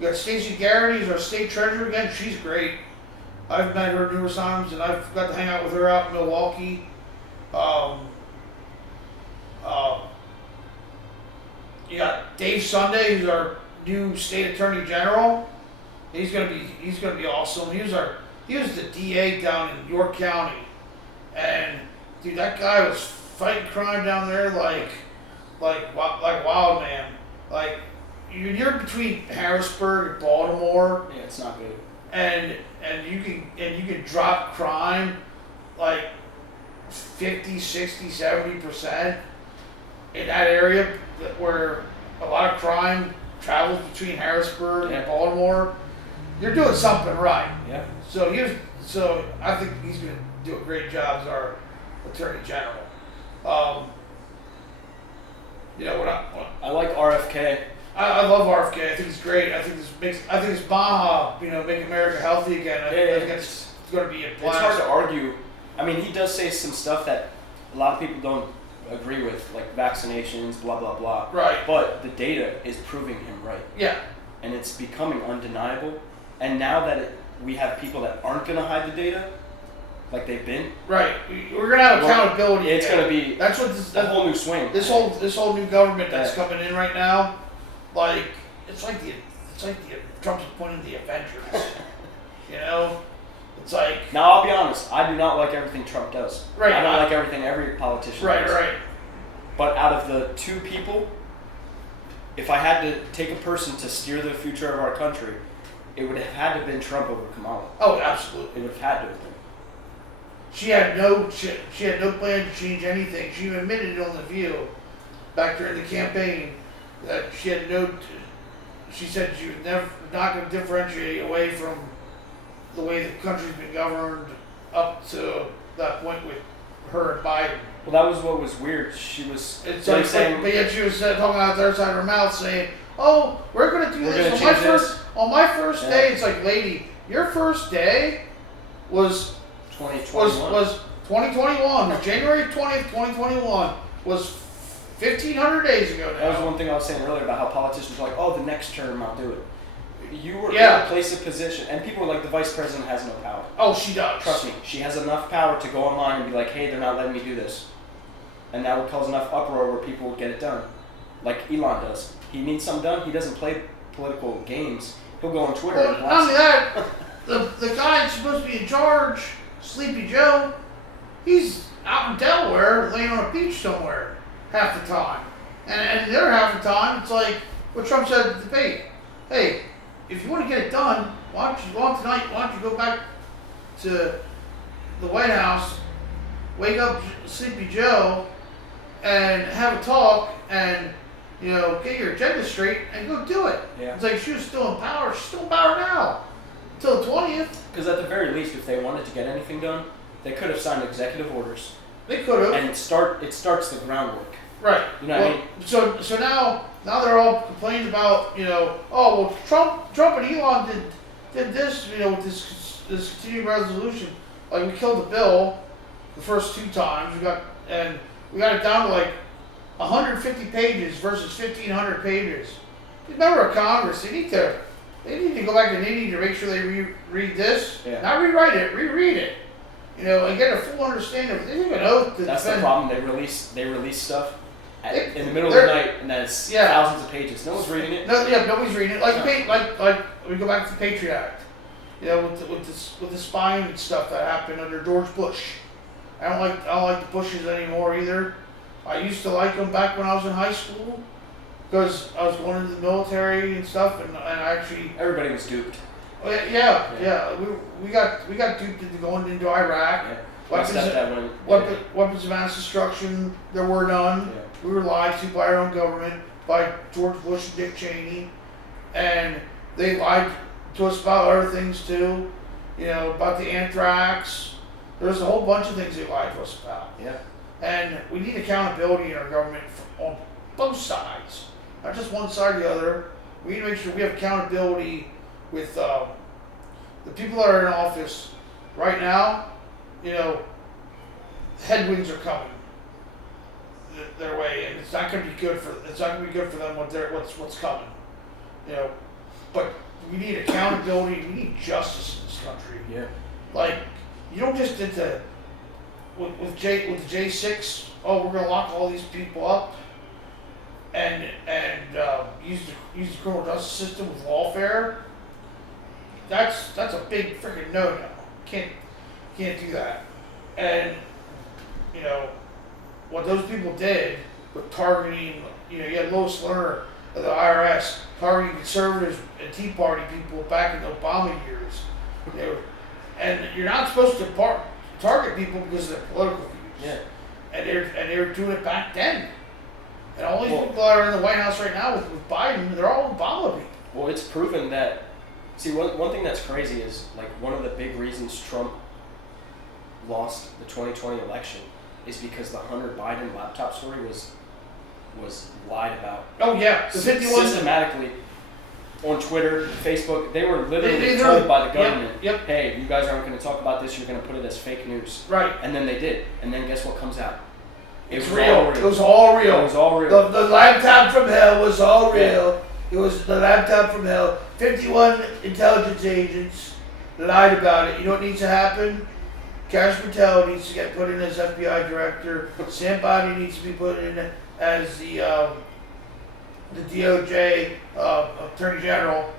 You got Stacey Garrity, who's our state treasurer again. She's great. I've met her numerous times, and I've got to hang out with her out in Milwaukee. You got Dave Sunday, who's our new state attorney general. He's gonna be awesome. He was the DA down in York County, and dude, that guy was fighting crime down there like wild man. Like you're between Harrisburg and Baltimore. Yeah, it's not good. And you can drop crime like 50, 60, 70% in that area where a lot of crime travels between Harrisburg and Baltimore. You're doing something right. Yeah. So I think he's going to do a great job as our Attorney General. I like RFK. I love RFK. I think he's great. I think it's Baja, make America healthy again. I think it's going to be a blast. It's hard to argue. I mean, he does say some stuff that a lot of people don't agree with, like vaccinations, blah, blah, blah. Right. But the data is proving him right. Yeah. And it's becoming undeniable. And now that we have people that aren't going to hide the data, like they've been. Right. We're going to have accountability. It's going to be a whole new swing. This whole new government that's coming in right now, like it's like the Trump's appointing the Avengers. It's like. Now I'll be honest, I do not like everything Trump does. Right. I don't like everything every politician does. Right. But out of the two people, if I had to take a person to steer the future of our country, it would have had to have been Trump over Kamala. Oh, absolutely. It would have had to have been. She had no plan to change anything. She admitted it on The View back during the campaign that she said she was not going to differentiate away from the way the country's been governed up to that point with her and Biden. Well, that was what was weird. She was but yet she was talking out the other side of her mouth saying, "Oh, we're going to do this on my first day." It's like, lady, your first day was 2021. Was 2021. January 20th, 2021 was 1,500 days ago now. That was one thing I was saying earlier about how politicians were like, "Oh, the next term I'll do it." You were in a place of position, and people were like, "The vice president has no power." Oh, she does. Trust me, she has enough power to go online and be like, "Hey, they're not letting me do this," and that would cause enough uproar where people would get it done, like Elon does. He needs something done. He doesn't play political games. He'll go on Twitter. Well, and not only that, the guy that's supposed to be in charge, Sleepy Joe, he's out in Delaware, laying on a beach somewhere half the time, and the other half the time, it's like what Trump said at the debate. Hey, if you want to get it done, why don't you go back to the White House, wake up Sleepy Joe, and have a talk, and get your agenda straight, and go do it. Yeah. It's like she was still in power. She's still in power now, till the 20th. Because at the very least, if they wanted to get anything done, they could have signed executive orders. They could have. And it starts the groundwork. Right. What I mean? So now they're all complaining about, oh, well, Trump and Elon did this, with this continuing resolution. Like, we killed the bill the first two times. We got it down to like 150 pages versus 1,500 pages. The member of Congress, they need to go back and they need to make sure they read this, not rewrite it, reread it, and get a full understanding of it. They didn't even know to That's defend. the problem. They release stuff in the middle of the night, and that's thousands of pages. No one's reading it. Nobody's reading it. Like we go back to the Patriot Act, with the spying and stuff that happened under George Bush. I don't like the Bushes anymore either. I used to like them back when I was in high school because I was going into the military and stuff, and I actually everybody was duped. Yeah. We got duped into going into Iraq. Yeah. Weapons of mass destruction. There were none. Yeah. We were lied to by our own government, by George Bush and Dick Cheney, and they lied to us about other things too. About the anthrax. There's a whole bunch of things they lied to us about. Yeah. And we need accountability in our government on both sides, not just one side or the other. We need to make sure we have accountability with the people that are in office right now. Headwinds are coming their way, and it's not going to be good for them. What's coming. But We need accountability. We need justice in this country. Yeah. Like, you don't just did the with the J6. Oh, we're gonna lock all these people up and use the criminal justice system with lawfare. That's a big freaking no. Can't do that. And you know what those people did with targeting. You had Lois Lerner of the IRS targeting conservatives and Tea Party people back in the Obama years. And you're not supposed to target people because of their political views. Yeah. And they're doing it back then. And all these people that are in the White House right now with Biden, they're all Obama people. Well, it's proven that. See, one thing that's crazy is like one of the big reasons Trump lost the 2020 election is because the Hunter Biden laptop story was lied about. Oh yeah, the 51 systematically on Twitter, Facebook. They were literally told by the government, yep. "Hey, you guys aren't going to talk about this. You're going to put it as fake news." Right. And then they did. And then guess what comes out? It's real. It was all real. It was all real. The laptop from hell was all real. It was the laptop from hell. 51 intelligence agents lied about it. You know what needs to happen? Kash Patel needs to get put in as FBI director. Sam Boddy needs to be put in as the DOJ Attorney General.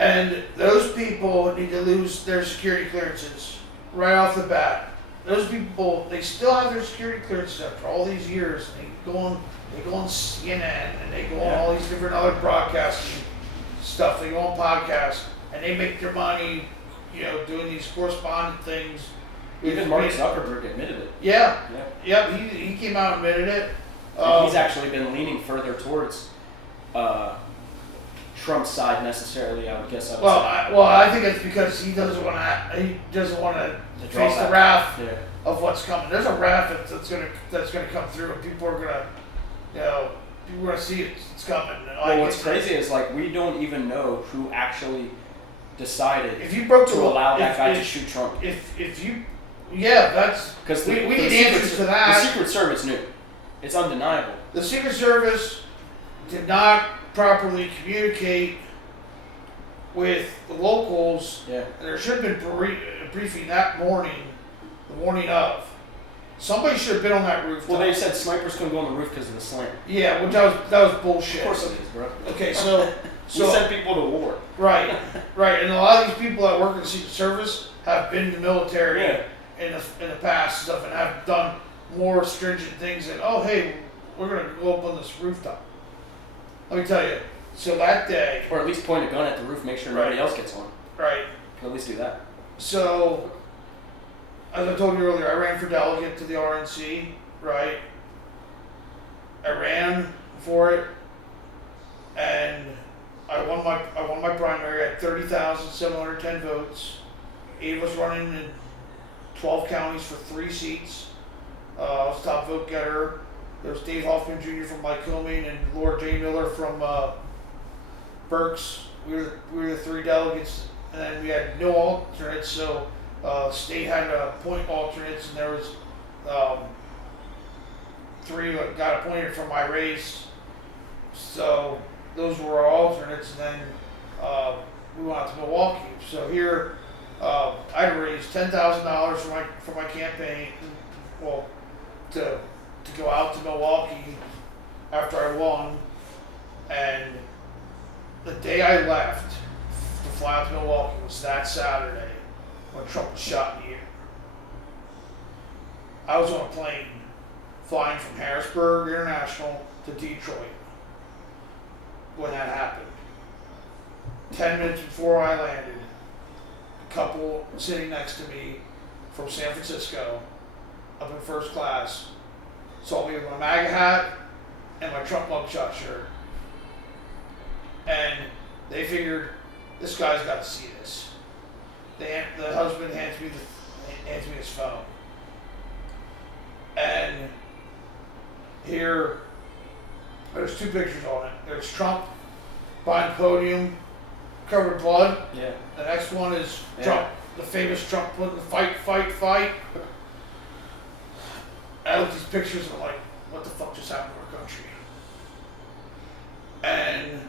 And those people need to lose their security clearances right off the bat. Those people, they still have their security clearances after all these years. They go on CNN and they go on all these different other broadcasting stuff. They go on podcasts and they make their money, doing these correspondent things. Even Mark Zuckerberg admitted it. Yeah. He came out and admitted it. He's actually been leaning further towards Trump's side necessarily. I would guess. I think it's because he doesn't want to face the wrath of what's coming. There's a wrath that's gonna come through, and people are gonna see it's coming. Well, what's crazy is like we don't even know who actually decided to allow that guy to shoot Trump. That's because we need answers to that. The Secret Service knew. It's undeniable. The Secret Service did not properly communicate with the locals. Yeah. And there should have been a briefing that morning, the morning of. Somebody should have been on that roof. Well, they said snipers couldn't go on the roof because of the slant. Yeah, which that was bullshit. Of course it is, bro. Okay, so we sent people to war. Right, and a lot of these people that work in the Secret Service have been in the military in the past stuff and have done more stringent things than hey, we're gonna go up on this rooftop. Let me tell you. So that day, or at least point a gun at the roof, make sure nobody else gets on. Right. Can at least do that. So, as I told you earlier, I ran for delegate to the RNC. Right. I ran for it, and I won my primary at 30,710 votes. 8 of us running in 12 counties for 3 seats. I was top vote getter. There was Dave Hoffman Jr. from Lycoming and Laura J. Miller from Berks. We were the 3 delegates, and then we had no alternates. So state had to appoint alternates, and there was 3 that got appointed from my race. So those were our alternates, and then we went out to Milwaukee. So here I raised $10,000 for my campaign. Well, to go out to Milwaukee after I won, and the day I left to fly out to Milwaukee was that Saturday when Trump was shot in the air. I was on a plane flying from Harrisburg International to Detroit when that happened. 10 minutes before I landed, a couple sitting next to me from San Francisco up in first class saw me with my MAGA hat and my Trump mugshot shirt. And they figured, this guy's got to see this. The husband hands me his phone. And here, there's 2 pictures on it. There's Trump behind the podium, covered in blood. Yeah. The next one is Trump, the famous Trump putting the fight. I look at these pictures and I'm like, what the fuck just happened to our country? And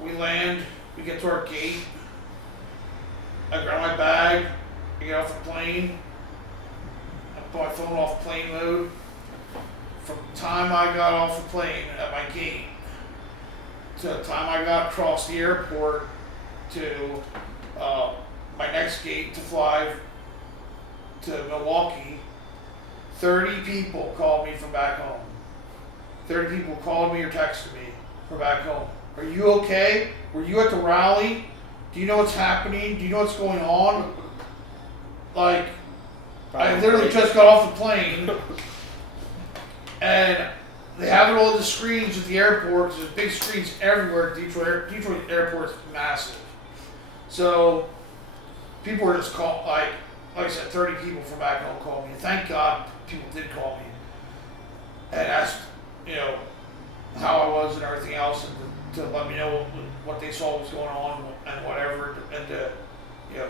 we land We get to our gate. I grab my bag. I get off the plane. I put my phone off plane mode. From the time I got off the plane at my gate to the time I got across the airport to my next gate to fly to Milwaukee, 30 people called me from back home. 30 people called me or texted me from back home. Are you okay? Were you at the rally? Do you know what's happening? Do you know what's going on? Like, I literally just got off the plane, and they have it all the screens at the airport, because there's big screens everywhere. Detroit Airport's massive. So, people were just called, like I said, 30 people from back home called me. And thank God people did call me and asked, how I was and everything else, and to let me know what they saw was going on and whatever, and to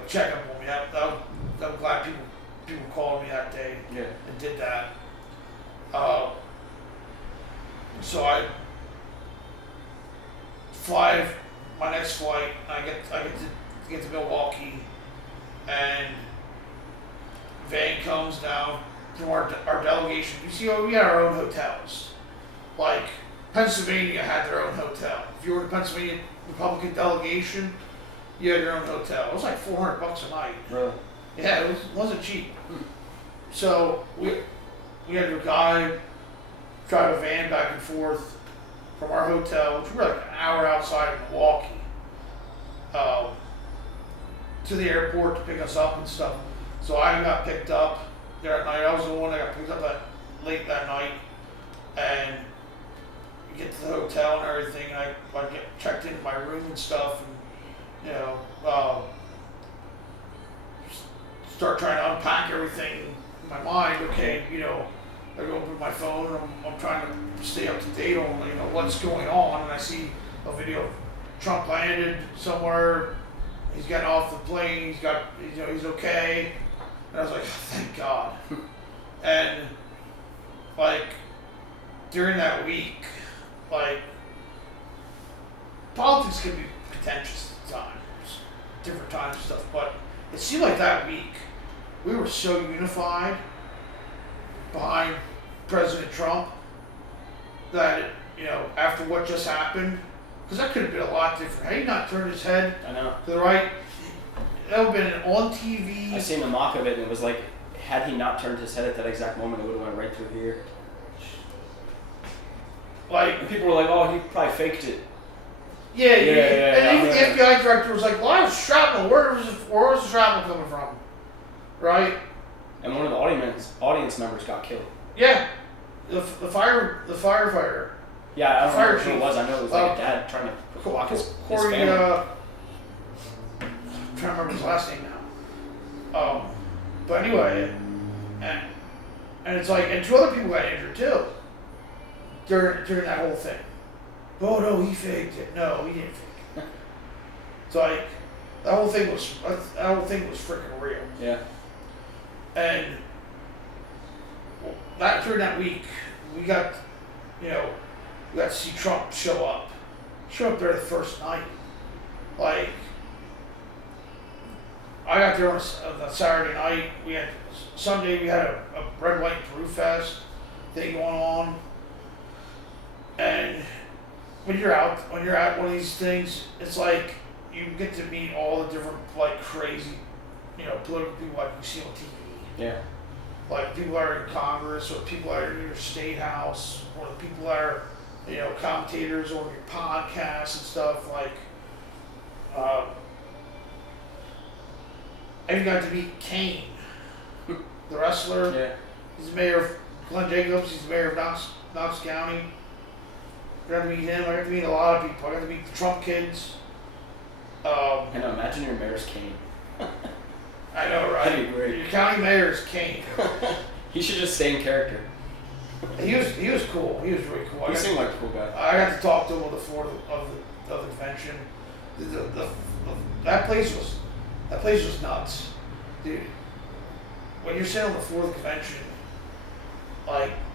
check up on me. I'm glad people called me that day and did that. So I fly my next flight. I get to Milwaukee, and van comes down from our delegation. You see, we had our own hotels. Like Pennsylvania had their own hotel. If you were the Pennsylvania Republican Delegation, you had your own hotel. It was like $400 a night. Really? Yeah, it wasn't cheap. So we had a guy drive a van back and forth from our hotel, which we were like an hour outside of Milwaukee, to the airport to pick us up and stuff. So I got picked up there at night. I was the one that got picked up late that night, and we get to the hotel and everything. And I get checked into my room and stuff, and start trying to unpack everything in my mind. Okay, I go open my phone, and I'm trying to stay up to date on what's going on, and I see a video of Trump landed somewhere. He's getting off the plane. He's okay. And I was like, thank God. And during that week, politics can be contentious at times, different times and stuff. But it seemed like that week we were so unified behind President Trump that after what just happened, because that could have been a lot different. Had he not turned his head to the right, that would have been on TV. I seen the mock of it, and it was like, had he not turned his head at that exact moment, it would have went right through here. And people were like, "Oh, he probably faked it." Yeah. And even the FBI director was like, "Well, I was shrapnel. Where was the shrapnel coming from?" Right. And one of the audience members got killed. Yeah, the firefighter. Yeah, I don't know who it was. I know it was like a dad trying to block his family. I'm trying to remember his last name now. But anyway, and it's like, and 2 other people got injured too during that whole thing. Oh no, he faked it. No, he didn't fake it. So that whole thing was freaking real. Yeah. And during that week, we got to see Trump show up. Show up there the first night. I got there on a Saturday night. Sunday we had a red, white, and blue fest thing going on. And when you're at one of these things, it's like you get to meet all the different crazy, political people like you see on TV. Yeah. Like people that are in Congress, or people that are in your state house, or the people that are, commentators on your podcasts and stuff. I even got to meet Kane, the wrestler. Yeah. He's the mayor of Glenn Jacobs. He's the mayor of Knox County. I got to meet him. I got to meet a lot of people. I got to meet the Trump kids. I know. Imagine your mayor's Kane. I know, right? That'd be great. Your county mayor is Kane. He should just stay in character. He was cool. He was really cool. He seemed like a cool guy. I got to talk to him on the floor of the convention. That place was nuts, dude. When you're sitting on the floor of the convention,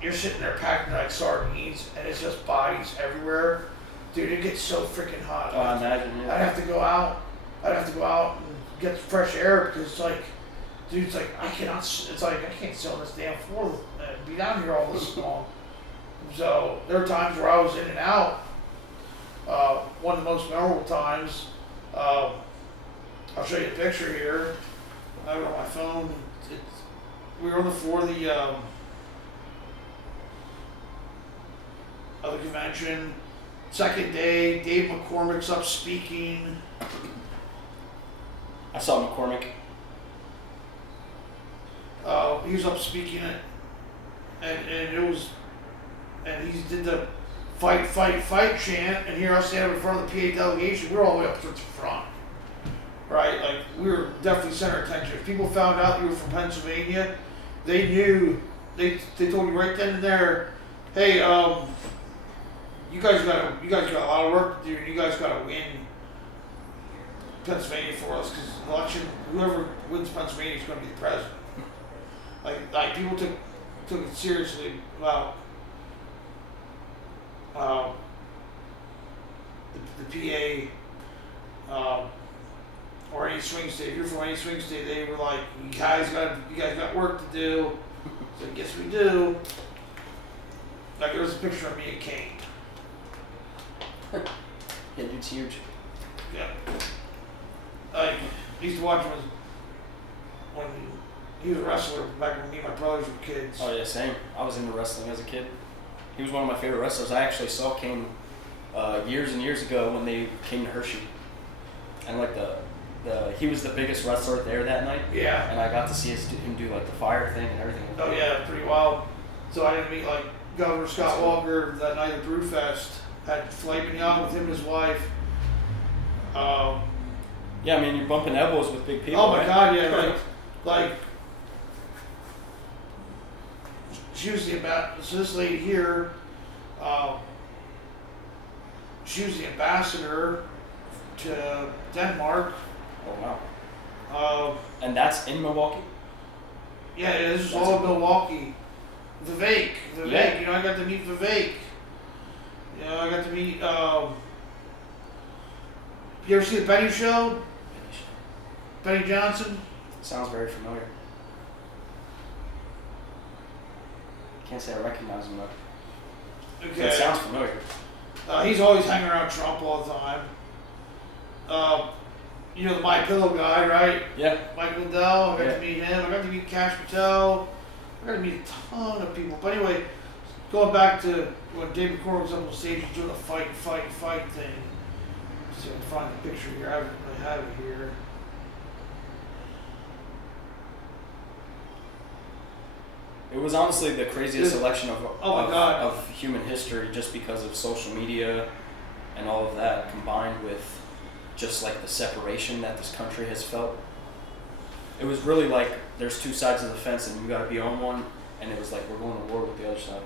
you're sitting there packing like sardines, and it's just bodies everywhere. Dude, it gets so freaking hot. Oh, I imagine. Yeah. I'd have to go out. I'd have to go out and get fresh air because it's like, dude, it's like I cannot. It's like I can't sit on this damn floor and be down here all this long. So there are times where I was in and out. One of the most memorable times. I'll show you a picture here. I have it on my phone. We were on the floor of the convention. Second day, Dave McCormick's up speaking. I saw McCormick. He was up speaking it, and he did the fight chant, and here I was standing in front of the PA delegation. We were all the way up towards the front, right? Like we were definitely center of attention. If people found out you were from Pennsylvania, they knew. They told you right then and there, hey, you guys got a lot of work to do. You guys got to win Pennsylvania for us because election, whoever wins Pennsylvania is going to be the president. Like people took it seriously about the PA or any swing state. If you're from any swing state, they were like, you guys got work to do. So I guess we do. Like there was a picture of me and Kane. Yeah, dude's huge. Yeah. I used to watch him when he was a wrestler back when me and my brothers were kids. Oh yeah, same. I was into wrestling as a kid. He was one of my favorite wrestlers. I actually saw Kane years and years ago when they came to Hershey, and like he was the biggest wrestler there that night. Yeah. And I got to see him do like the fire thing and everything. Oh yeah, pretty wild. So I didn't meet like Governor Scott Walker that night at Brewfest. Had filet mignon with him and his wife. Yeah, I mean you're bumping elbows with big people. Oh my right? God, yeah, like she was the so this lady here, she was the ambassador to Denmark. Oh wow. And that's in Milwaukee? Yeah, this is all in Milwaukee. Vivek. Yeah. You know, I got to meet Vivek. You know, I got to meet. You ever see the Benny Show? Benny Johnson. Sounds very familiar. Can't say I recognize him though. Okay. That sounds familiar. He's always hanging around Trump all the time. You know the My Pillow guy, right? Yeah. Mike Lindell. I got to meet him. I got to meet Cash Patel. I got to meet a ton of people. But anyway, going back to when David McCormick was up on stage doing the fight thing. Let's see if I can find the picture here. I have it here. It was honestly the craziest election of human history just because of social media and all of that combined with just like the separation that this country has felt. It was really like there's two sides of the fence and you got to be on one, and it was like we're going to war with the other side.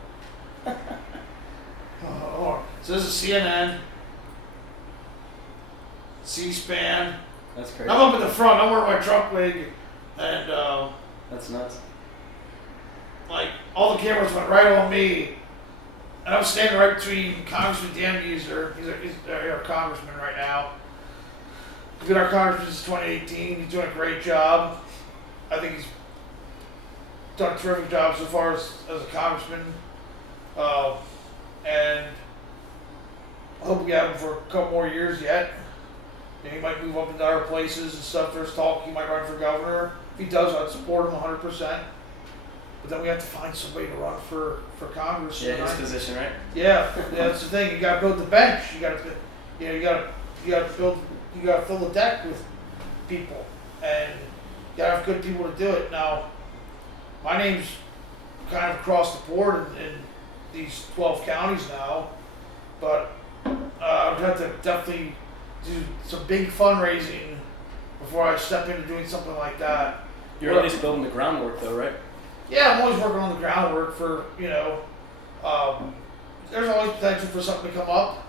So this is CNN, C-SPAN. That's crazy. I'm up in the front. I'm wearing my Trump wig, and that's nuts. Like all the cameras went right on me, and I'm standing right between Congressman Dan Mueser. He's our congressman right now. He's been our congressman since 2018. He's doing a great job. I think he's done a terrific job so far as a congressman. And I hope we have him for a couple more years yet. He might move up into other places and stuff. There's talk he might run for governor. If he does, I'd support him 100%. But then we have to find somebody to run for Congress. Yeah, his position, right? Yeah, that's the thing. You got to build the bench. You got to fill the deck with people, and you got to have good people to do it. Now, my name's kind of across the board in these 12 counties now, but I would have to definitely do some big fundraising before I step into doing something like that. You're at least building the groundwork, though, right? Yeah, I'm always working on the groundwork for, there's always potential for something to come up,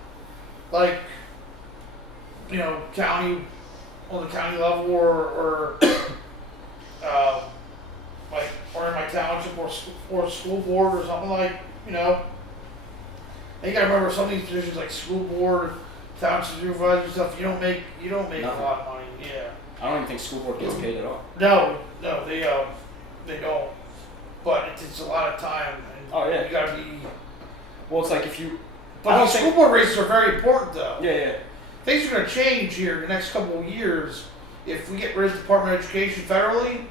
like, county, on the county level or or in my township or school board or something like, And you gotta remember some of these positions like school board, township supervisor stuff. You don't make a Nothing. lot of money. Yeah. I don't even think school board gets paid at all. No, they don't. But it's a lot of time. And Oh, yeah. You gotta be. Well, it's like if you. I But don't those school board races are very important, though. Yeah. Things are gonna change here in the next couple of years if we get rid of the Department of Education federally.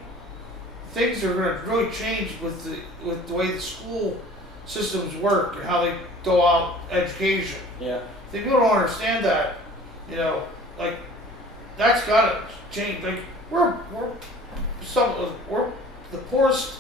Things are gonna really change with the way the school systems work and how they dole out education. Yeah. I think people don't understand that. Like that's gotta change. Like we're the poorest.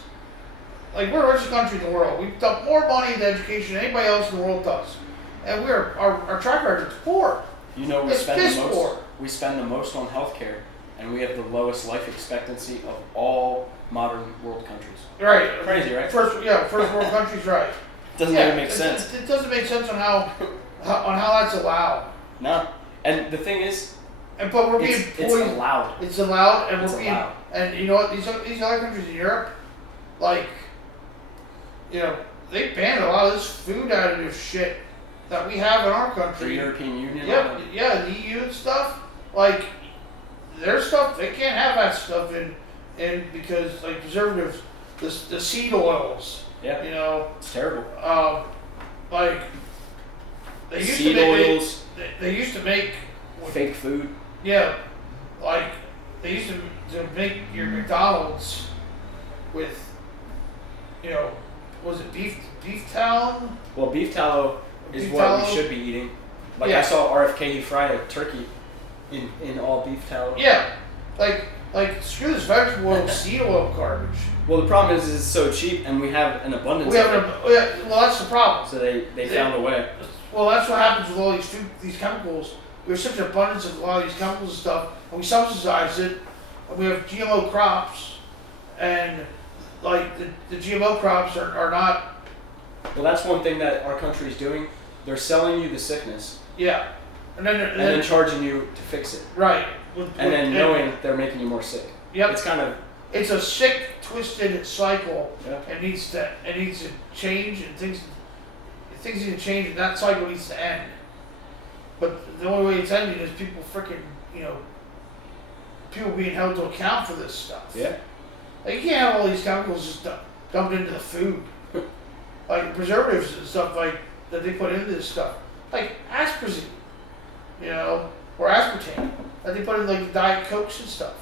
Like we're the richest country in the world. We've dumped more money into education than anybody else in the world does, and our track record is poor. You know, It's piss poor. We spend the most on healthcare, and we have the lowest life expectancy of all modern world countries. Right. Crazy, right? First world countries, right? Doesn't even make sense. It doesn't make sense on how that's allowed. No. And the thing is, But we're being it's poisoned. allowed. It's allowed, and It's we're being. allowed. And you know what? These other countries in Europe, like, they banned a lot of this food additive shit that we have in our The country. European Union. Yeah, the EU and stuff. Like, their stuff, they can't have that stuff in because like preservatives, the seed oils. Yeah. It's terrible. Like they used Seed to make oils. they used to make Fake food. Yeah, like they used to make your McDonald's with, was it beef tallow? Well, beef tallow is Beef what tallow? we should be eating. Like Yeah. I saw RFK fry a turkey in all beef tallow. Yeah, like screw this vegetable oil, seed oil garbage. Well, the problem is it's so cheap, and we have an abundance. We of have it. well, that's the problem. So they found a way. Well, that's what happens with all these chemicals. We have such an abundance of a lot of these chemicals and stuff, and we subsidize it. And we have GMO crops, and like the GMO crops are not. Well, that's one thing that our country is doing. They're selling you the sickness, Yeah, and then charging you to fix it, right, and then knowing they're making you more sick. Yep. It's kind of. It's a sick, twisted cycle. Yeah. It needs to change, and things need to change, and that cycle needs to end. But the only way it's ending is people people being held to account for this stuff. Yeah. Like, you can't have all these chemicals just dumped into the food, like preservatives and stuff like that they put into this stuff, like aspartame, or aspartame that they put in like the Diet Cokes and stuff.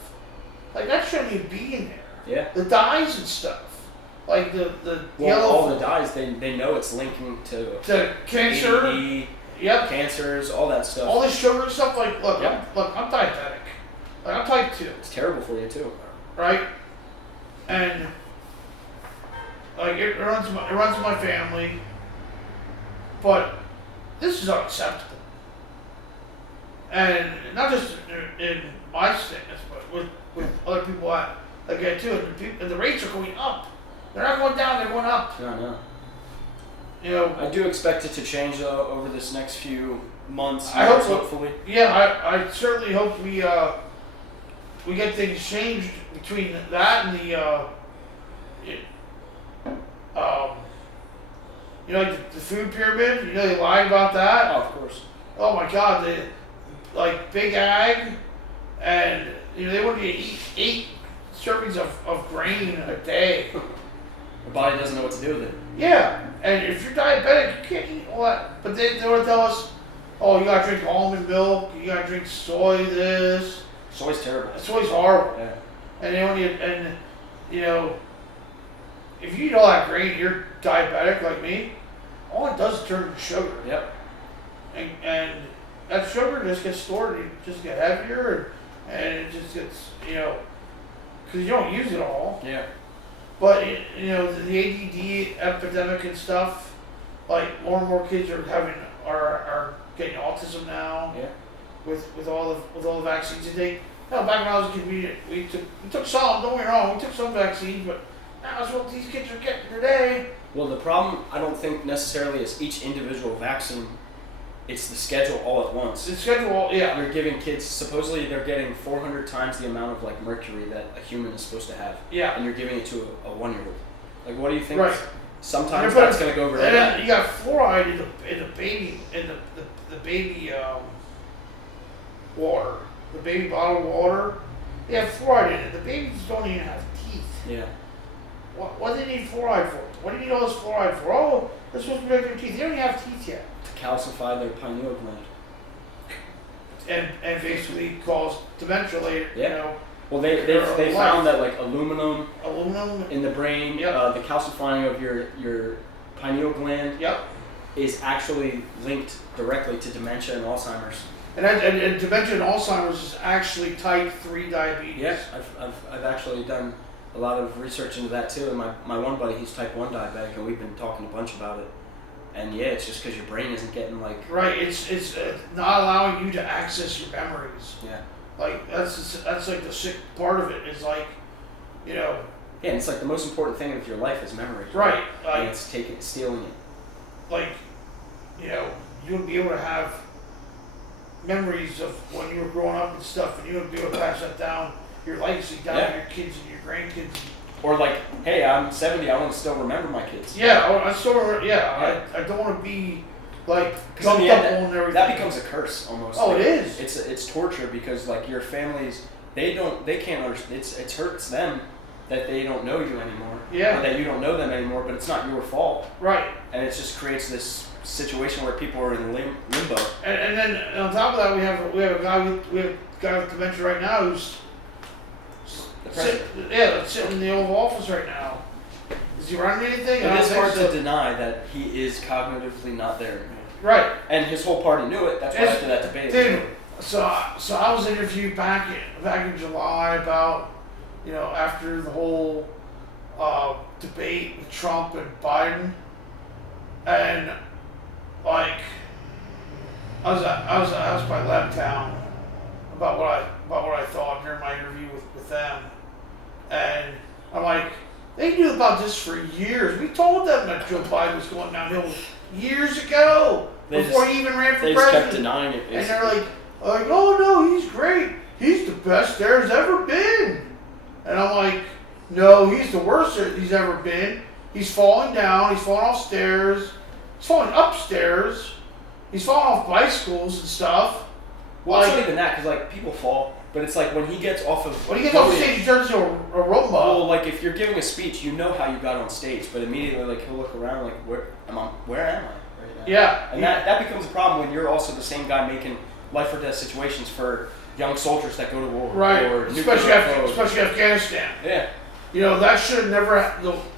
Like that shouldn't even be in there. Yeah. The dyes and stuff, like the yellow. All the dyes, they know it's linking to cancer. ADD, Yep. cancers, all that stuff. All this sugar and stuff. Like, look, Yep. I'm diabetic. Like, I'm type 2. It's terrible for you too. Right? And like it runs in my family. But this is unacceptable. And not just in my sickness, but with other people I get too. And the rates are going up. They're not going down, they're going up. No. You I do expect it to change though over this next few months. I hope so. Hopefully. Yeah, I certainly hope we get things changed between that and like the food pyramid. They lied about that. Oh, of course. Oh my God, like Big Ag, and they want you to eat 8 servings of grain a day. Your body doesn't know what to do with it. Yeah, and if you're diabetic, you can't eat all that. But they want to tell us, oh, you gotta drink almond milk, you gotta drink soy this. Soy's terrible. Soy's horrible. Yeah. And if you eat all that grain, you're diabetic like me. All it does is turn to sugar. Yep. And that sugar just gets stored. You just get heavier, and it just gets because you don't use it all. Yeah. But the ADD epidemic and stuff, like more and more kids are getting autism now. Yeah. With all the vaccines they take. Back when I was a kid, we took some. Don't get me wrong, we took some vaccines, but that's what these kids are getting today. Well, the problem I don't think necessarily is each individual vaccine. It's the schedule all at once. The schedule, yeah. You're giving kids, supposedly they're getting 400 times the amount of like mercury that a human is supposed to have. Yeah. And you're giving it to a 1-year-old. Like, what do you think? Right. sometimes that's going to go over and there. then you got fluoride in the baby the baby water, the baby bottled water. They have fluoride in it. The babies don't even have teeth. Yeah. What do they need fluoride for? What do you need all this fluoride for? Oh, they're supposed to protect their teeth. They don't even have teeth yet. To calcify their pineal gland. And basically cause dementia later. Yeah. You know. Well, they found that like aluminum in the brain, yep. The calcifying of your pineal gland, yep. is actually linked directly to dementia and Alzheimer's. And dementia and Alzheimer's is actually type 3 diabetes. Yeah, I've actually done a lot of research into that too. And my one buddy, he's type 1 diabetic, and we've been talking a bunch about it. And yeah, it's just because your brain isn't getting like right. It's not allowing you to access your memories. Yeah. Like that's like the sick part of it is like, you know. Yeah, and it's like the most important thing of your life is memories. Right. And it's stealing it. Like, you know, you would be able to have memories of when you were growing up and stuff, and you would be able to pass that down, your legacy down to your kids and your grandkids. Or like, hey, I'm 70, I want to still remember my kids. Yeah, I still remember, I don't want to be like dumped up on everything. That becomes a curse almost. Oh, like, it is. It's torture because like your families, they can't understand. It hurts them that they don't know you anymore. Yeah. Or that you don't know them anymore, but it's not your fault. Right. And it just creates this situation where people are in limbo. And then on top of that, we have a guy with dementia right now who's sitting in the Oval Office right now. Is he running anything? It is hard to deny that he is cognitively not there. Right. And his whole party knew it. That's why after that debate. Dude, so I was interviewed back in July about, you know, after the whole debate with Trump and Biden, and like I was by Lebanon about what I thought during my interview with them, and I'm like, they knew about this for years. We told them that Joe Biden was going downhill years ago before he even ran for they president. Just kept denying it. Basically. And they're like, oh no, he's great. He's the best there's ever been. And I'm like, no, he's the worst he's ever been. He's falling down. He's falling off stairs. He's falling upstairs. He's falling off bicycles and stuff. Well, it's not even that, because like people fall, but it's like when he gets off of when he gets off stage, he turns into a robot. Well, like if you're giving a speech, you know how you got on stage, but immediately like he'll look around like where am I right now? Yeah, and that becomes a problem when you're also the same guy making life or death situations for young soldiers that go to war, right? Or especially Afghanistan. Yeah, you know that should have never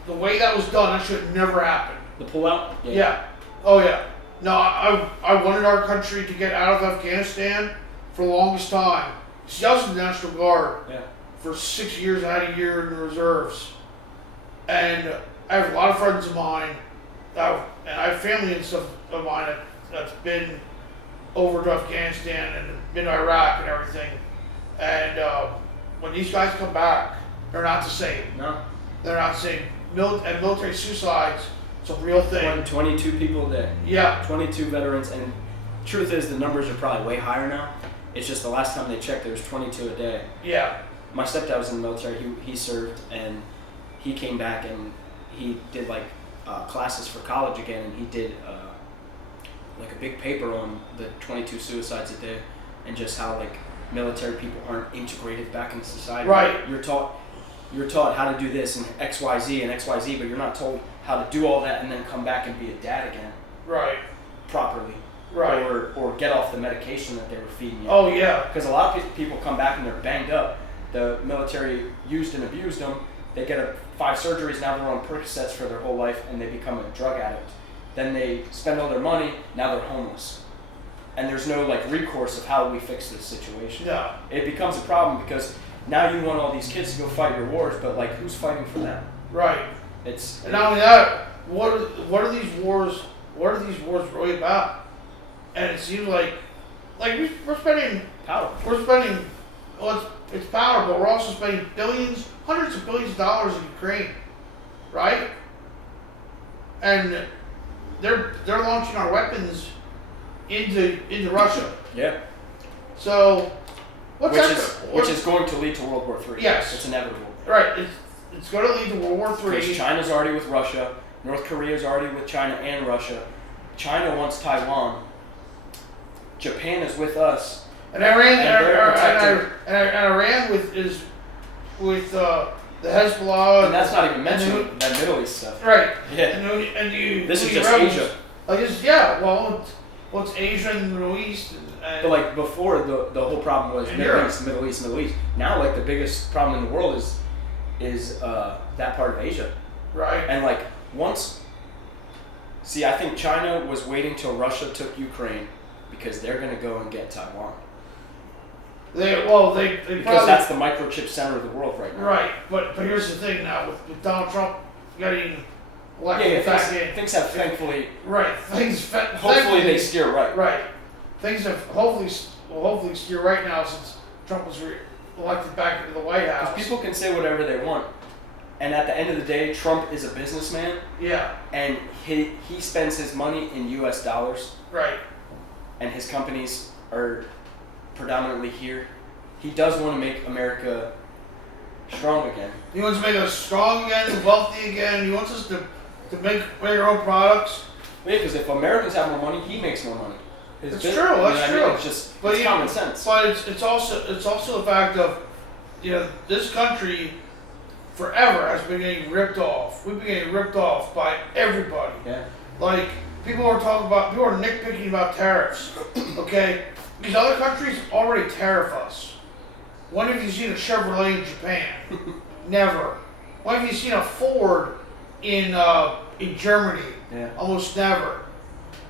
the way that was done. That should have never happened. The pullout. Yeah. Oh yeah. No, I wanted our country to get out of Afghanistan for the longest time. See, I was in the National Guard for 6 years. I had a year in the reserves, and I have a lot of friends of mine, and I have family and stuff of mine that's been over to Afghanistan and been to Iraq and everything. And when these guys come back, they're not the same. No, they're not the same. And military suicides. It's a real thing. 22 people a day. Yeah. 22 veterans, and truth is the numbers are probably way higher now. It's just the last time they checked, there was 22 a day. Yeah. My stepdad was in the military. He served, and he came back and he did like classes for college again, and he did like a big paper on the 22 suicides a day, and just how like military people aren't integrated back into society. Right. You're taught how to do this and XYZ and XYZ, but you're not told how to do all that and then come back and be a dad again. Right. Properly. Right. Or get off the medication that they were feeding you. Oh yeah. Because a lot of people come back and they're banged up. The military used and abused them. They get 5 surgeries, now they're on Percocets for their whole life, and they become a drug addict. Then they spend all their money, now they're homeless. And there's no like recourse of how we fix this situation. No. It becomes a problem because now you want all these kids to go fight your wars, but like who's fighting for them? Right. And not only that, what are these wars really about? And it seems like we're spending power. It's power, but we're also spending hundreds of billions of dollars in Ukraine, right? And they're launching our weapons into Russia. Yeah. So which is going to lead to World War III. Yes. It's inevitable. Right. It's going to lead to World War III. Because China's already with Russia. North Korea's already with China and Russia. China wants Taiwan. Japan is with us. And Iran, and Iran with the Hezbollah. And that's not even mentioning that Middle East stuff. Right. Yeah. This is just Asia. It's Asia and the Middle East. But like before, the whole problem was Middle East. Now, like the biggest problem in the world is that part of Asia. Right. And like I think China was waiting till Russia took Ukraine because they're gonna go and get Taiwan. Because that's the microchip center of the world right now. Right, but here's the thing now with Donald Trump getting elected things have thankfully hopefully they steer right. Right, things have hopefully steer right now since Trump was elected back into the White House. People can say whatever they want, and at the end of the day, Trump is a businessman. Yeah, and he spends his money in U.S. dollars. Right, and his companies are predominantly here. He does want to make America strong again. He wants to make us strong again, wealthy again. He wants us to make our own products. Yeah, because if Americans have more money, he makes more money. That's true. That's true. It's just common sense. But it's also the fact of this country forever has been getting ripped off. We've been getting ripped off by everybody. Yeah. Like people are nitpicking about tariffs. Okay. These other countries already tariff us. When have you seen a Chevrolet in Japan? Never. When have you seen a Ford in Germany? Yeah. Almost never.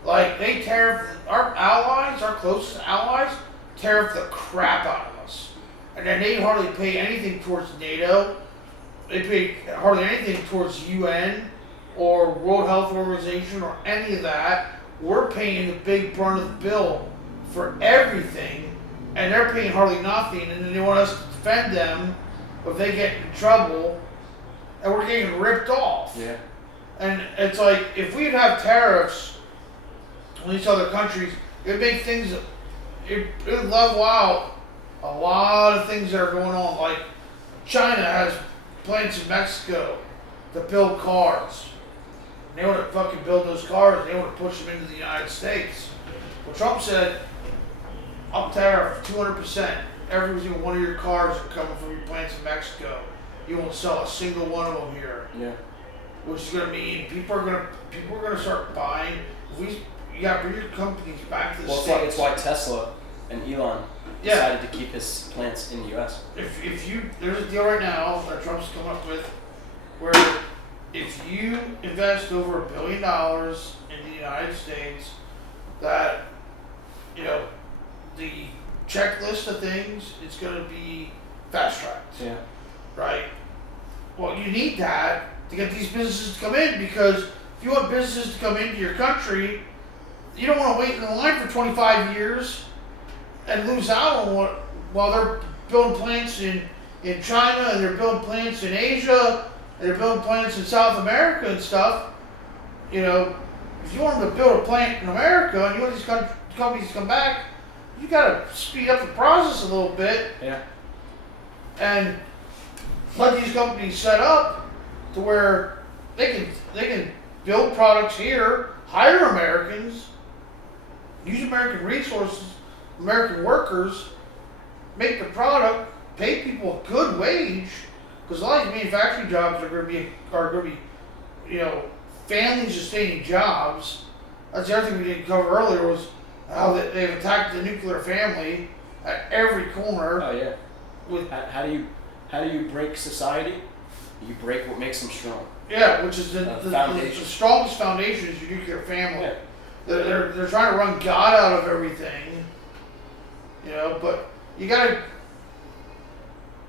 Like they tariff our allies, our closest allies, tariff the crap out of us, and then they hardly pay anything towards NATO. They pay hardly anything towards UN or World Health Organization or any of that. We're paying the big brunt of the bill for everything, and they're paying hardly nothing, and then they want us to defend them if they get in trouble, and we're getting ripped off. Yeah. And it's like, if we'd have tariffs on these other countries, it'd make things, it would level out a lot of things that are going on. Like, China has plants in Mexico to build cars. They want to fucking build those cars, they want to push them into the United States. Well, Trump said, I'll tariff 200%. Every single one of your cars are coming from your plants in Mexico. You won't sell a single one of them here. Yeah. Which is going to mean people are going to start buying. You got to bring your companies back to the States. It's why Tesla and Elon decided to keep his plants in the U.S. There's a deal right now that Trump's come up with where if you invest over $1 billion in the United States, that the checklist of things is going to be fast tracked. Yeah. Right. Well, you need that to get these businesses to come in, because if you want businesses to come into your country, you don't want to wait in the line for 25 years and lose out on while they're building plants in China, and they're building plants in Asia, and they're building plants in South America and stuff. If you want them to build a plant in America and you want these companies to come back, you got to speed up the process a little bit. Yeah. And let these companies set up to where they can build products here, hire Americans, use American resources, American workers, make the product, pay people a good wage, because a lot of these manufacturing jobs are going to be family-sustaining jobs. That's the other thing we didn't cover earlier, was how they've attacked the nuclear family at every corner. Oh yeah. How do you break society? You break what makes them strong. Yeah, which is the strongest foundation is your nuclear family. Yeah. They're trying to run God out of everything, but you gotta,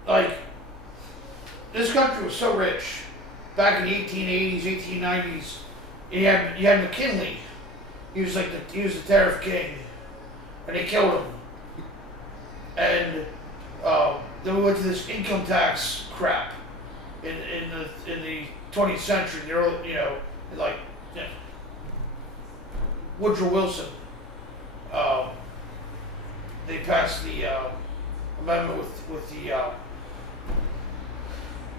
like, this country was so rich back in the 1880s, 1890s. You had McKinley. He was the tariff king, and they killed him. And then we went to this income tax crap in the 20th century, the early, Woodrow Wilson. They passed the amendment with the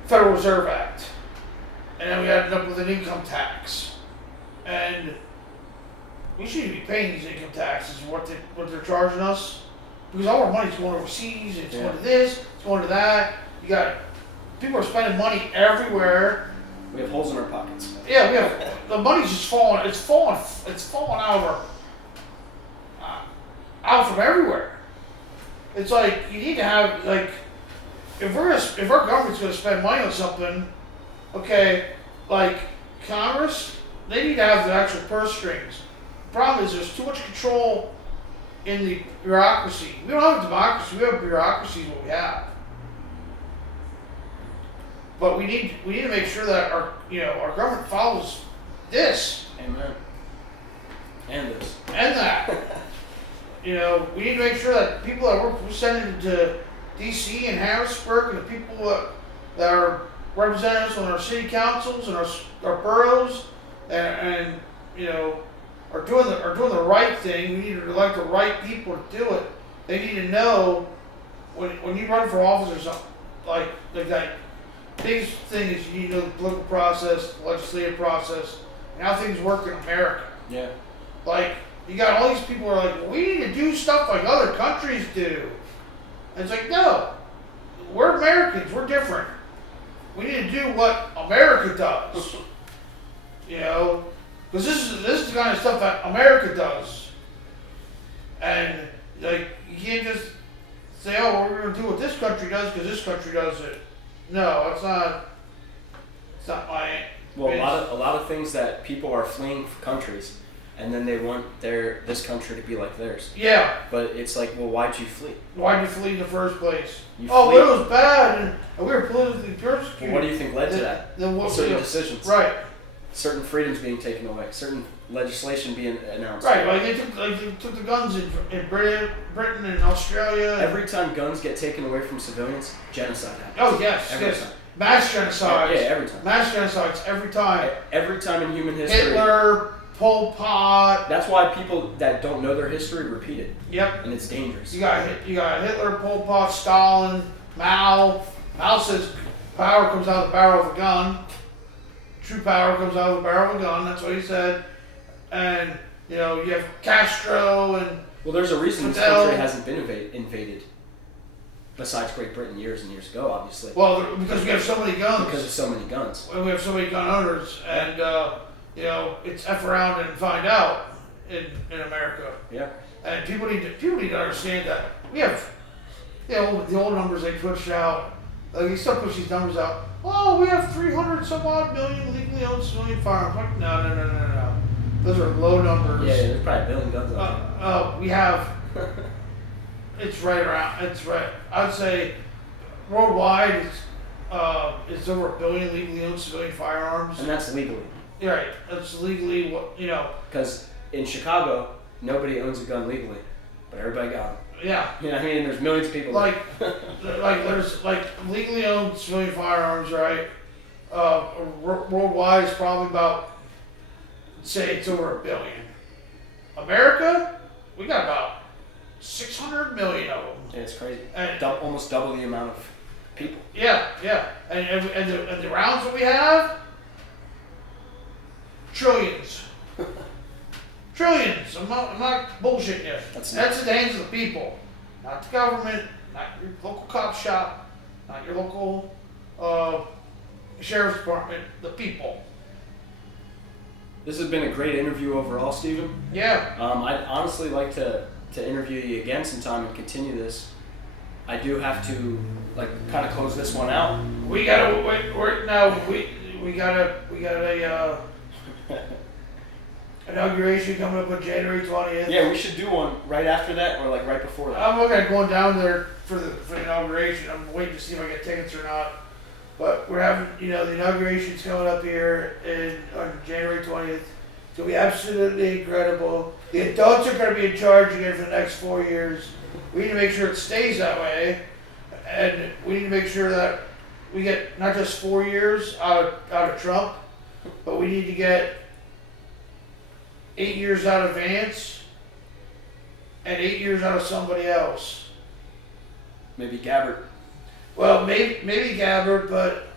Federal Reserve Act, and then we ended up with an income tax, and we shouldn't be paying these income taxes what they're charging us, because all our money's going overseas. It's going to this. It's going to that. You got people are spending money everywhere. We have holes in our pockets. Yeah, we have the money's just falling. It's falling out of our out from everywhere. It's like you need to have like if our government's going to spend money on something, okay, like Congress, they need to have the actual purse strings. The problem is there's too much control in the bureaucracy. We don't have a democracy. We have bureaucracy is what we have. But we need to make sure that our government follows this. Amen. And this. And that. We need to make sure that people that we're sending to D.C. and Harrisburg and the people that are representatives on our city councils and our boroughs and are doing the right thing. We need to elect the right people to do it. They need to know when you run for office or something like that. Biggest thing is you need to know the political process, the legislative process, and how things work in America. Yeah. Like, you got all these people who are like, well, we need to do stuff like other countries do. And it's like, no. We're Americans. We're different. We need to do what America does. Because this is the kind of stuff that America does. And, like, you can't just say, oh, we're going to do what this country does because this country does it. No, it's not my. Well, a lot of things that people are fleeing for countries, and then they want this country to be like theirs. Yeah. But it's like, well, why'd you flee? Why'd you flee in the first place? It was bad, and we were politically persecuted. Well, what do you think led to that? Certain decisions. Right. Certain freedoms being taken away. Certain legislation being announced. Right. Like they took the guns in Britain and Australia. Every time guns get taken away from civilians, genocide happens. Oh yes. Every time. Mass genocides. Yeah, every time. Mass genocides every time. Every time in human history. Hitler, Pol Pot. That's why people that don't know their history repeat it. Yep. And it's dangerous. You got Hitler, Pol Pot, Stalin, Mao. Mao says power comes out of the barrel of a gun. True power comes out of the barrel of a gun. That's what he said. And you have Castro and. Well, there's a reason Fidel. this country hasn't been invaded. Besides Great Britain years and years ago, obviously. Well, because we have so many guns. Because of so many guns. We have so many gun owners, and it's F around and find out in America. Yeah. And people need to understand that we have, the old numbers they push out. Like they still push these numbers out. Oh, we have 300 some odd million legally owned civilian firearms. Like, no. Those are low numbers. Yeah, there's probably a billion guns out there. We have. It's right around. It's right. I'd say worldwide, it's over 1 billion legally owned civilian firearms. And that's legally. Right. That's legally Because in Chicago, nobody owns a gun legally, but everybody got them. Yeah. You know what I mean? There's millions of people. Like there's legally owned civilian firearms, right? Worldwide is probably about, say it's over 1 billion. America, we got about 600 million of them. Yeah, it's crazy. And almost double the amount of people. Yeah. And the rounds that we have, trillions. Trillions. I'm not bullshitting you. That's in the hands of the people, not the government, not your local cop shop, not your local sheriff's department. The people. This has been a great interview overall, Stephen. Yeah. I'd honestly like to interview you again sometime and continue this. I do have to kind of close this one out. We gotta we got a inauguration coming up on January 20th. Yeah, we should do one right after that or right before that. I'm looking at going down there for the inauguration. I'm waiting to see if I get tickets or not. But we're having, the inauguration's coming up here on January 20th. It's going to be absolutely incredible. The adults are going to be in charge again for the next 4 years. We need to make sure it stays that way. And we need to make sure that we get not just 4 years out of Trump, but we need to get 8 years out of Vance and 8 years out of somebody else. Maybe Gabbard. Well, maybe Gabbard, but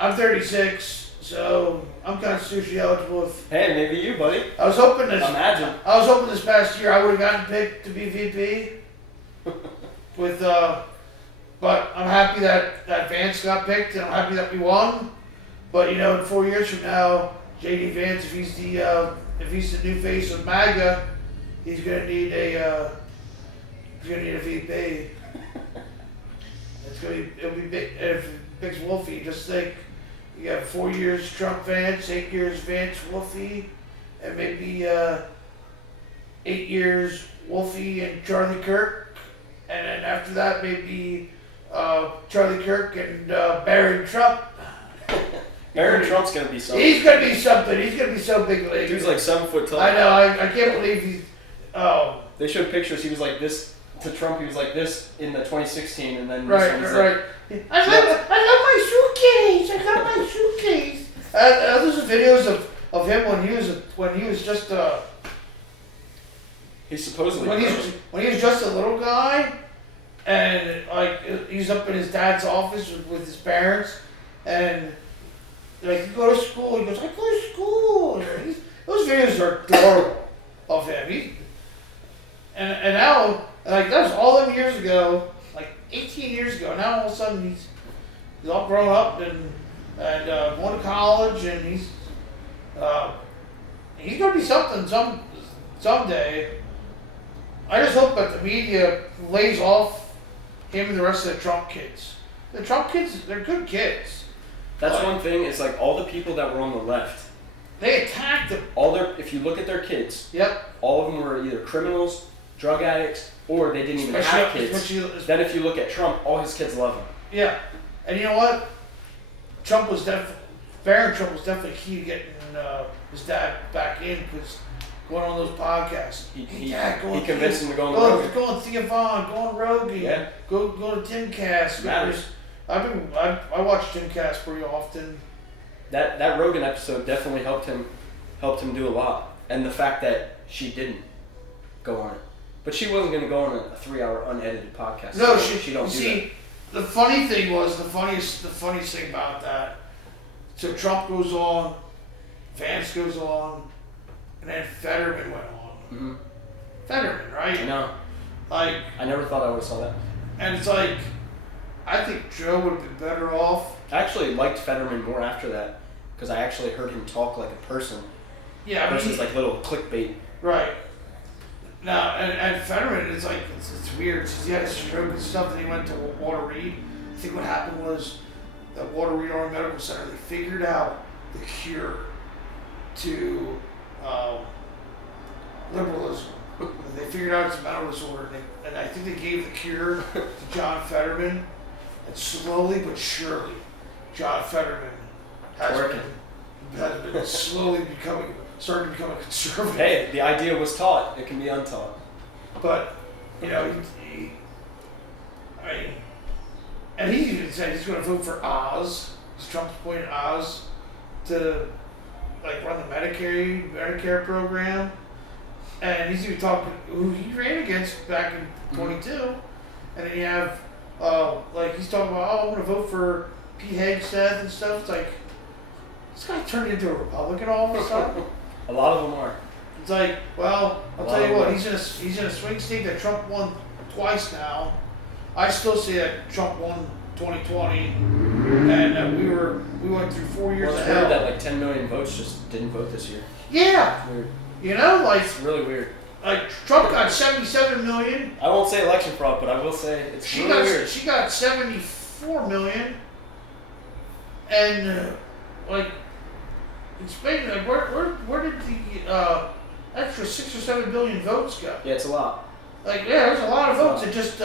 I'm 36, so I'm constitutionally eligible. Hey, maybe you, buddy. I was hoping Imagine. I was hoping this past year I would have gotten picked to be VP. But I'm happy that Vance got picked, and I'm happy that we won. But in 4 years from now, JD Vance, if he's the new face of MAGA, he's gonna need a VP. It'll be big. If it picks Wolfe, just think you have 4 years Trump Vance, 8 years Vance Wolfe, and maybe 8 years Wolfe and Charlie Kirk, and then after that maybe Charlie Kirk and Barron Trump. Barron Trump's gonna be something. He's gonna be something. He's gonna be so big league. Dude's like 7 foot tall. I know. I can't believe he's. Oh. They showed pictures. He was like this to Trump. He was like this in the 2016, and then Right. I got my suitcase. I got my suitcase. There's videos of him when he was just he's supposedly when he was just a little guy, and like he's up in his dad's office with his parents, and like you go to school. He goes, I go to school. Those videos are adorable of him. And now, like, that was all them years ago, like 18 years ago. Now all of a sudden he's all grown up and going to college, and he's gonna be something someday. I just hope that the media lays off him and the rest of the Trump kids. The Trump kids, they're good kids. That's one thing. It's like all the people that were on the left. They attacked them. If you look at their kids, Yep. all of them were either criminals, drug addicts, or they didn't even have kids. Then if you look at Trump, all his kids love him. Yeah, and you know what? Barron Trump was definitely key to getting his dad back in, because going on those podcasts. He convinced him to go on the Rogan. Go on Thea Vaughn, go on Rogan. Yeah. Go to Timcast. Matters. I watch Timcast pretty often. That Rogan episode definitely helped him do a lot, and the fact that she didn't go on it, but she wasn't going to go on a 3-hour unedited podcast. No, she don't see, the funny thing was the funniest thing about that. So Trump goes on, Vance goes on, and then Fetterman went on. Mm-hmm. Fetterman, right? I know. Like, I never thought I would have saw that. and it's like, I think Joe would have been better off. I actually liked Fetterman more after that, because I actually heard him talk like a person. Yeah, versus like little clickbait. Right. Now, and Fetterman, it's like, it's weird. Since he had a stroke and stuff, and he went to Walter Reed. I think what happened was that Walter Reed Army Medical Center, they figured out the cure to liberalism. They figured out it's a mental disorder, and I think they gave the cure to John Fetterman, and slowly but surely, John Fetterman has been slowly starting to become a conservative. Hey, the idea was taught; it can be untaught. But and he even said he's going to vote for Oz. Trump's appointed Oz to like run the Medicare program, and he's even talking who he ran against back in 22, and then you have like he's talking about, I'm going to vote for Pete Hegseth and stuff. It's like, this guy turned into a Republican all of a sudden. A lot of them are. It's like, well, I'll tell you what, he's in a swing state that Trump won twice now. I still say that Trump won 2020, and we went through 4 years of hell. That like 10 million votes just didn't vote this year. Yeah. It's weird. You know, like, it's really weird. Like Trump got 77 million. I won't say election fraud, but I will say it's really weird. She got 74 million, and like, explain like where did the extra 6 or 7 billion votes go? Yeah, it's a lot. Like, yeah, there's a lot of votes. It just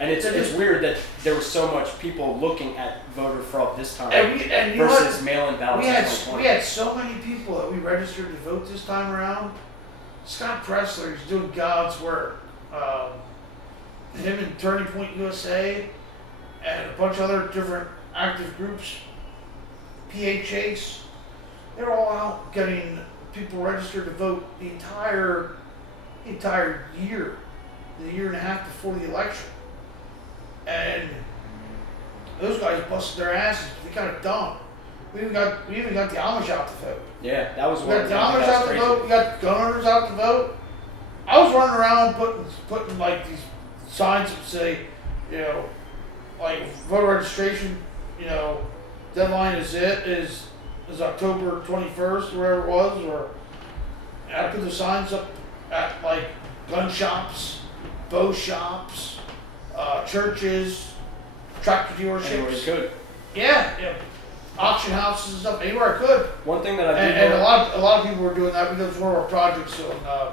and it's weird that there was so much people looking at voter fraud this time versus mail-in ballots. We had so many people that we registered to vote this time around. Scott Pressler is doing God's work. Him and Turning Point USA and a bunch of other different active groups, PHAs, they're all out getting people registered to vote the entire year, the year and a half before the election. And those guys busted their asses. They got it done. We even got the Amish out to vote. Yeah, that was We one. got the Amish out to crazy. vote. We got the gun owners out to vote. I was running around putting like these signs that say, you know, like voter registration, you know, deadline is October 21st, or whatever it was, or I put the signs up at like gun shops, bow shops, churches, tractor Anywhere you dealerships. could. Yeah, auction houses and stuff. Anywhere I could. One thing that I did And know- a lot of people were doing that because one of our projects on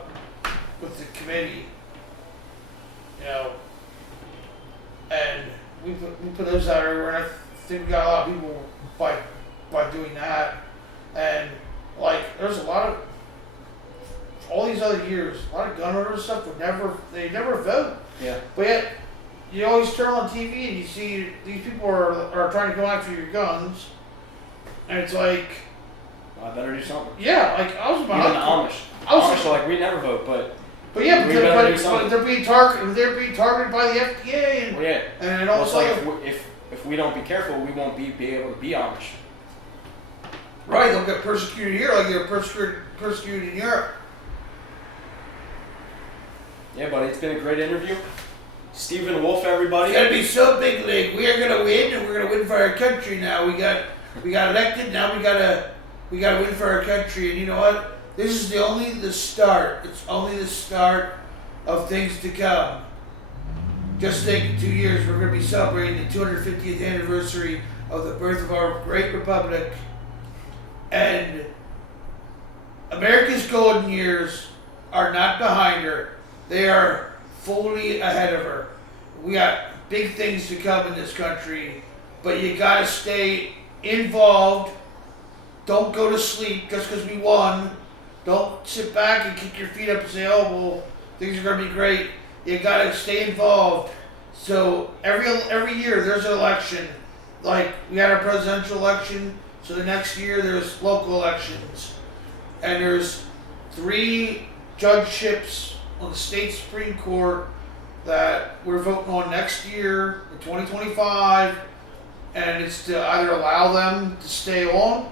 with the committee, you know, and we put those out everywhere. And I think we got a lot of people by doing that, and like there's a lot of all these other years, a lot of gun owners and stuff they never vote. Yeah. But yet, you always turn on TV and you see these people are trying to go after your guns, and it's like, I better do something. yeah, like I was Even the about. Amish. I was- Amish are like, we never vote, but Yeah, we better do but something. they're being targeted. They're being targeted by the FDA, and well, yeah. and Well, all it's this like other. if we don't be careful, we won't be able to be Amish. Right, they'll get persecuted here like they're persecuted in Europe. Yeah, buddy, it's been a great interview. Stephen Wolfe, everybody. It's gonna be so big league. We are gonna win, and we're gonna win for our country. Now we got elected. Now we gotta win for our country. And you know what? This is only the start. It's only the start of things to come. Just think, in 2 years we're gonna be celebrating the 250th anniversary of the birth of our great republic, and America's golden years are not behind her. They are fully ahead of her. We got big things to come in this country, but you gotta stay involved. Don't go to sleep just because we won. Don't sit back and kick your feet up and say, oh, well, things are gonna be great. You gotta stay involved. So every year there's an election. Like we had our presidential election, so the next year there's local elections. And there's 3 judgeships on the state Supreme Court that we're voting on next year in 2025, and it's to either allow them to stay on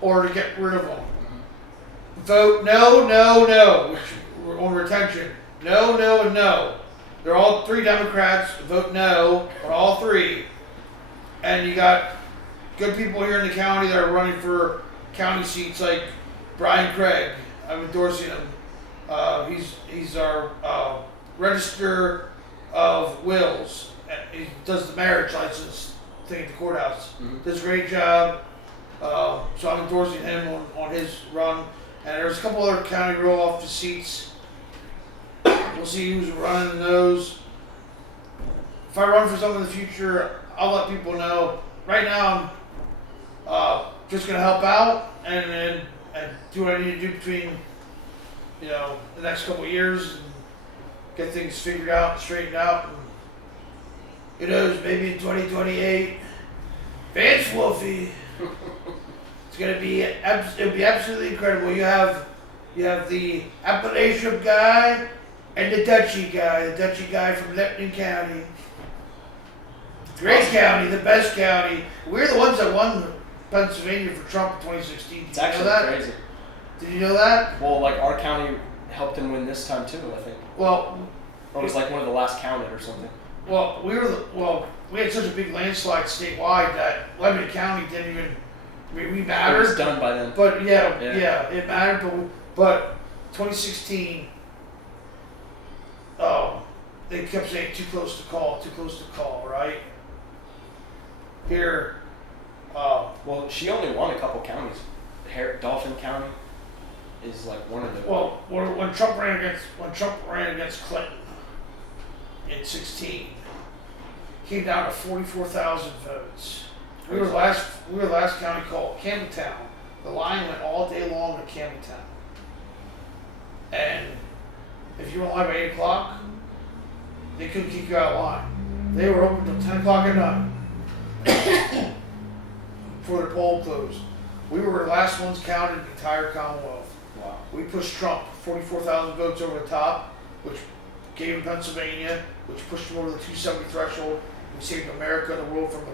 or to get rid of them. Vote no, no, no. We're on retention. No, no, and no. They're all 3 Democrats. Vote no on all 3. And you got good people here in the county that are running for county seats, like Brian Craig. I'm endorsing him. He's our register of wills. He does the marriage license thing at the courthouse. Mhm. Does a great job. So I'm endorsing him on his run. And there's a couple other county roll office seats. We'll see who's running in those. If I run for something in the future, I'll let people know. Right now, I'm just gonna help out and do what I need to do between, you know, the next couple of years and get things figured out and straightened out. And who knows, maybe in 2028, Vance Wolfie. It's gonna be it'll be absolutely incredible. You have the Appalachian guy and the Dutchy guy from Lebanon County. Great county, the best county. We're the ones that won Pennsylvania for Trump in 2016. Did It's you know actually that? crazy. Did you know that? Well, like our county helped him win this time too, I think. Well, Or it was like one of the last counted or something. we had such a big landslide statewide that Lebanon County didn't even. We It was mattered, done by then. but yeah, Yeah. it mattered. But 2016, they kept saying too close to call, right? Here, Well, she only won a couple counties. Dauphin County is like one of the. well, when Trump ran against Clinton in 16, came down to 44,000 votes. We were last county called Campbelltown. The line went all day long to Campbelltown. And if you were on line by 8 o'clock, they couldn't kick you out of line. They were open till 10 o'clock at night before the poll closed. We were the last ones counted in the entire Commonwealth. Wow. We pushed Trump 44,000 votes over the top, which gave him Pennsylvania, which pushed them over the 270 threshold. We saved America and the world from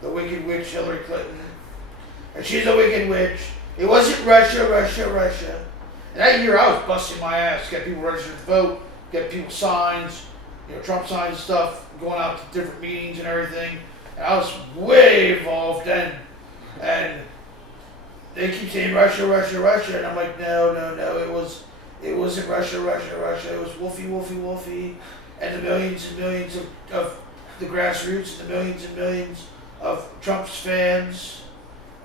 the wicked witch Hillary Clinton. And she's a wicked witch. It wasn't Russia, Russia, Russia. And that year I was busting my ass, get people registered to vote, get people signs, Trump signs and stuff, going out to different meetings and everything. And I was way involved then. And they keep saying Russia, Russia, Russia, and I'm like, no, it wasn't Russia, Russia, Russia. It was Wolfie, Wolfie, Wolfie, and the millions and millions of the grassroots, and the millions of Trump's fans,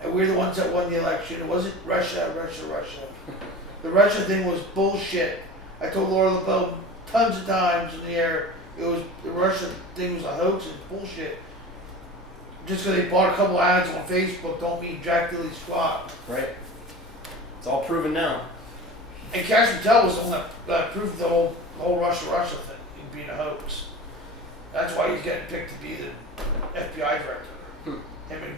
and we're the ones that won the election. It wasn't Russia, Russia, Russia. The Russia thing was bullshit. I told Laura LaPone tons of times in the air, the Russia thing was a hoax and bullshit. Just because they bought a couple ads on Facebook don't mean jack diddly squat. Right. It's all proven now. And Cash Patel was the one that proved the whole Russia thing being a hoax. That's why he's getting picked to be the FBI director. Him and